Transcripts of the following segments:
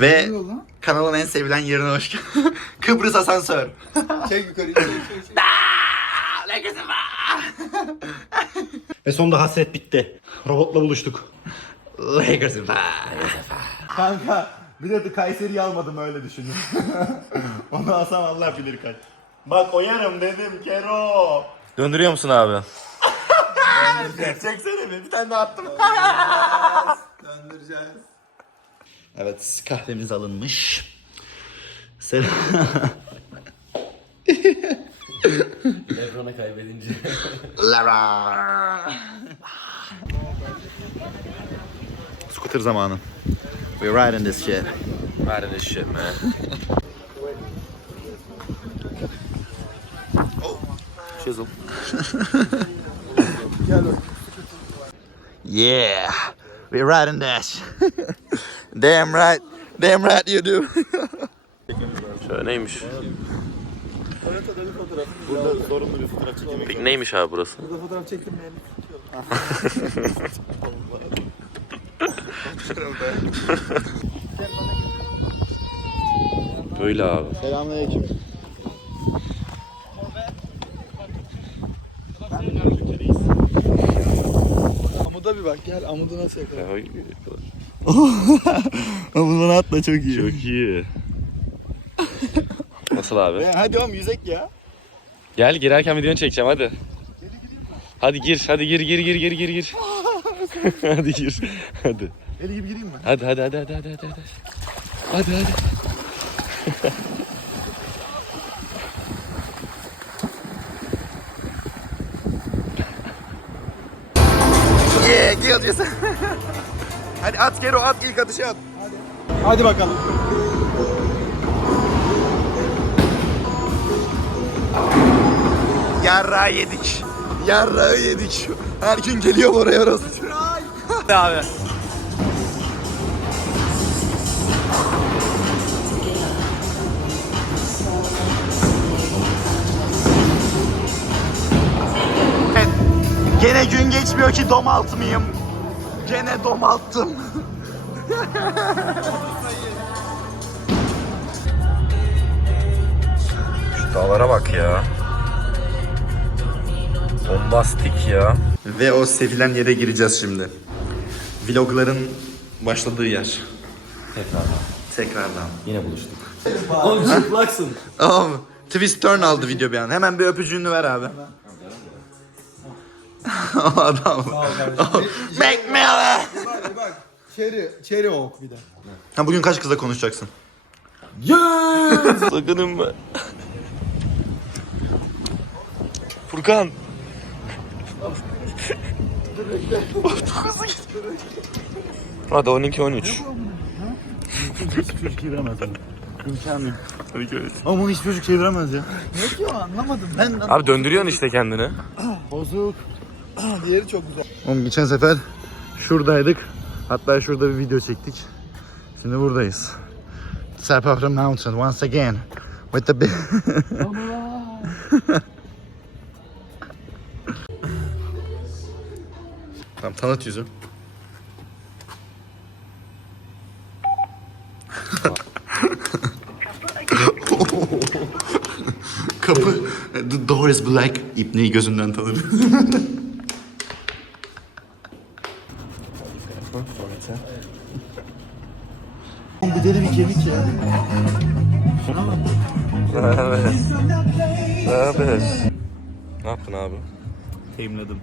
Ve kanalın en sevilen yerine hoş geldin. Kıbrıs asansör. Çek yukarı. Çek, çek, çek. Ve sonunda hasret bitti. Robotla buluştuk. Lakers in five. Kanka bir de Kayseri'yi almadım öyle düşünün. Onu alsam Allah bilir kaç. Bak oyarım dedim Kero. Döndürüyor musun abi? Çeksene bir, bir tane daha attım. Döndüreceğiz. Evet kahvemiz alınmış. Selam. Lebron'a kaybedince. Lara. Scooter zamanı. We're riding this shit. Ver this shit man. Chisel. Yeah. We're riding this. Damn right. Damn right you do. Şöyle neymiş? Burada sorumlu bir fotoğraf çekimi. Peki neymiş abi burası? Burada fotoğraf çektim yani. Böyle abi. Selamünaleyküm. Amuda bir bak gel amudu nasıl yakalar. Amuduna atla çok iyi. Çok iyi. Nasıl abi? Ya hadi oğlum yüzek ya. Gel girerken videonu çekeceğim hadi. Hadi gir, hadi gir, gir, gir, gir, gir, gir. hadi gir. Hadi. Eli gibi gireyim mi? Hadi, hadi, hadi, hadi, hadi, hadi. Hadi, hadi. hadi. yeah, gel Jason. Hadi at Kero at ilk atışı at. Hadi bakalım. Yarra yedik. Yarra yedik. Her gün geliyor oraya orası. abi. Gene gün geçmiyor ki domaltmayayım. Gene domalttım. Şu dağlara bak ya. Bombastik ya. Ve o sevilen yere gireceğiz şimdi. Vlogların başladığı yer. Tekrardan. Tekrardan. Yine buluştuk. Oğlum çıplaksın. Oh, twist turn aldı video bir an. Hemen bir öpücüğünü ver abi. Adam. Macmillan. Bak bak. Cherry, cherry oak bir de. Ha bugün kaç kızla konuşacaksın? Sakınım ben. Furkan. Hadi 12 13. Çocuk çeviremez onu. İmkanı yok. Hadi görüşürüz. Ama bunu hiç çocuk çeviremez ya. Ne diyor anlamadım. Ben Abi döndürüyorsun işte kendini. bozuk. Diğeri çok güzel. Oğlum geçen sefer şuradaydık. Hatta şurada bir video çektik. Şimdi buradayız. Top of the mountain once again. With the big... tamam tanıt yüzü. Kapı. The door is black. İpneyi gözünden tanır. Oğlum bu deli bir kemik ya. Evet. Ne haber? Ne yaptın abi? Teamledim.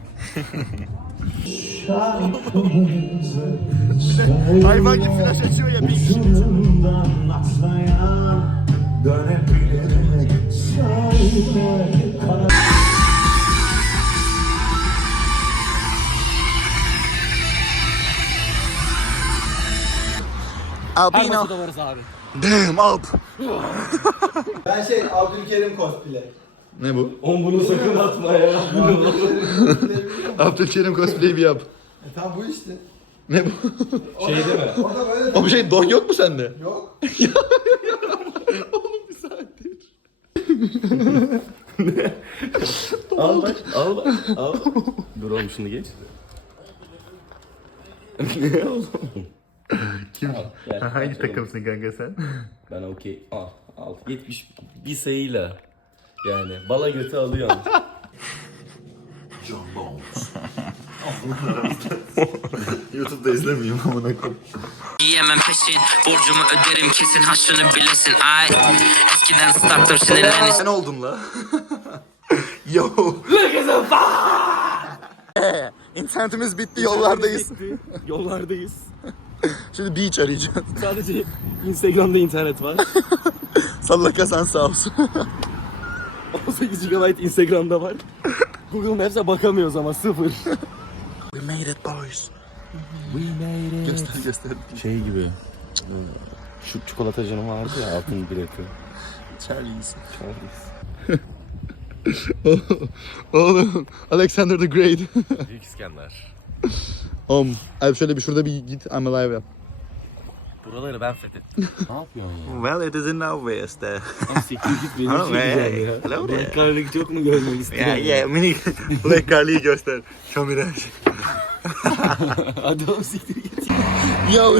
Hayvan gibi flash açıyor ya bir kişi. Albino. varız abi. Damn Alp. Ben şey Abdülkerim cosplay. Ne bu? Oğlum bunu sakın atma ya. Abdülkerim cosplay bir yap. E tamam bu işte. Ne bu? Şey mi? Orada böyle o bir şey don yok mu sende? yok. Oğlum bir saattir. Al bak, al bak, al. Dur oğlum şimdi geç. ne oğlum? Kim? Al, gel. Hangi Açalım. takımsın kanka sen? Ben okey. Al. Al. 70 bir sayıyla. Yani bala götü alıyorum. YouTube'da izlemeyeyim amına koyayım. Yiyemem peşin Borcumu öderim kesin ha şunu bilesin ay Eskiden startım sinirlerini Sen oldun la. Yo. İnternetimiz bitti yollardayız. Yollardayız. Şimdi beach arayacağız. Sadece Instagram'da internet var. Salla kasan sağ olsun. 18 GB Instagram'da var. Google Maps'e bakamıyoruz ama sıfır. We made it boys. We made it. Göster göster. Şey gibi. Şu çikolatacının vardı ya altın bileti. Charlie's. Charles. Oğlum Alexander the Great. Büyük İskender. Oğlum abi şöyle bir şurada bir git I'm alive yap. Buraları ben fethettim. ne yapıyorsun ya? Well it is in our ways there. Lan siktir git benim Hello şey güzel ya. Hello. Black Carl'ı çok mu görmek istiyorsun? Yeah yeah mini Black Carly'yi göster. Kamera. Hadi oğlum siktir git. Yo.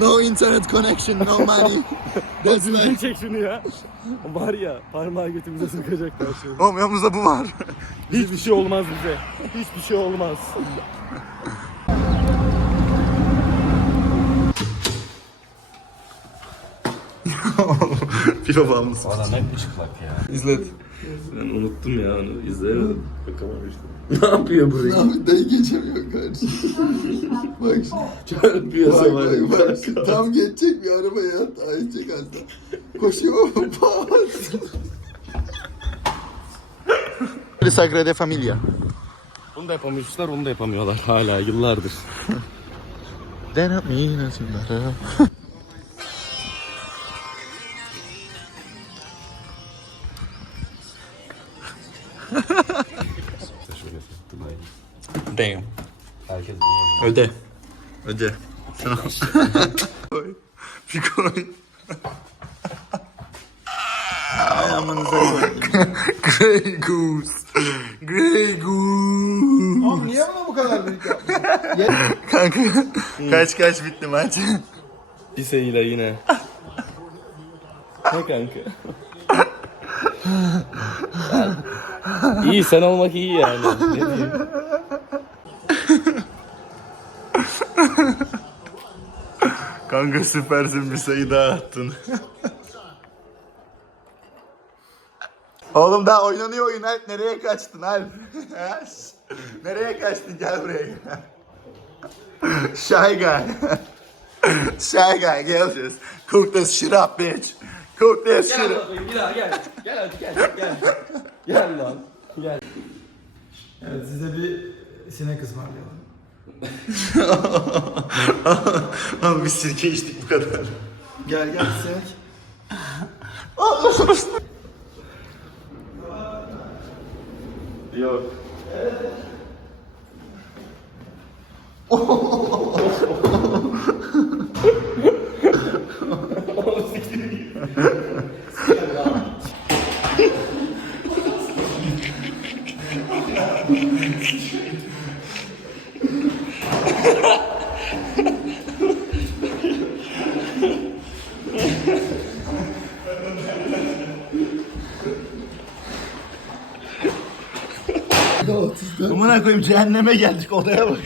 no internet connection, no money. That's like. Çek şunu ya. Var ya parmağı götümüze sokacaklar şimdi. Oğlum yanımızda bu var. Hiçbir şey olmaz bize. Hiçbir şey olmaz. FIFA bağımlısı. Adam hep çıplak ya. İzlet. Ben unuttum ya onu izlemedim. Bakamamıştım. ne yapıyor burayı? Dayı geçemiyor karşıya. bak şimdi. Bak sana. bak bak. şimdi Tam geçecek bir arabaya at. Ayçek hasta. Koşuyor. Pat. Sagrada Familia. Bunu da yapamışlar, onu da yapamıyorlar hala yıllardır. Damn. Herkes. Öde. Öde. Şuna. koy. Bir koy. Ay amanıza koy. Grey Goose. Kanka kaç kaç bitti maç. Bir sayıyla yine. ne kanka? iyi sen olmak iyi yani. Ne diyeyim? Kanka süpersin bir sayı daha attın. Oğlum daha oynanıyor oyun Alp. Nereye kaçtın Alp? Nereye kaçtın? Gel buraya. Shy guy. Shy guy gel just. Cook this shit up bitch. Cook this shit up. Gel gel. Gel hadi gel gel. Gel lan. Gel. Evet size bir sinek ısmarlayalım. Oğlum biz sirke içtik bu kadar. Gel gel sinek. Yok. Oh, Amına koyayım cehenneme geldik odaya bak.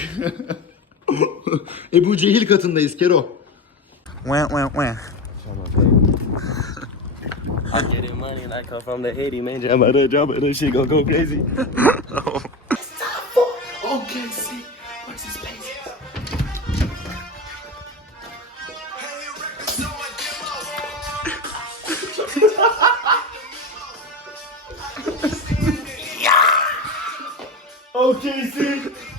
Ebu Cehil katındayız Kero. Wah wah wah. I get money and I come from the 80 man. Jabba jabba she gon' go crazy. OKC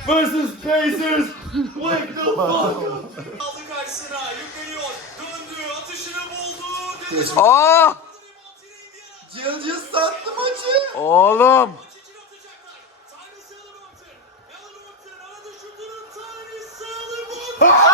versus Pacers. Wake the fuck up. Aldı karşısına yükleniyor. Döndü. Atışını buldu. Aa! Cılcız sattı maçı. Oğlum. Maç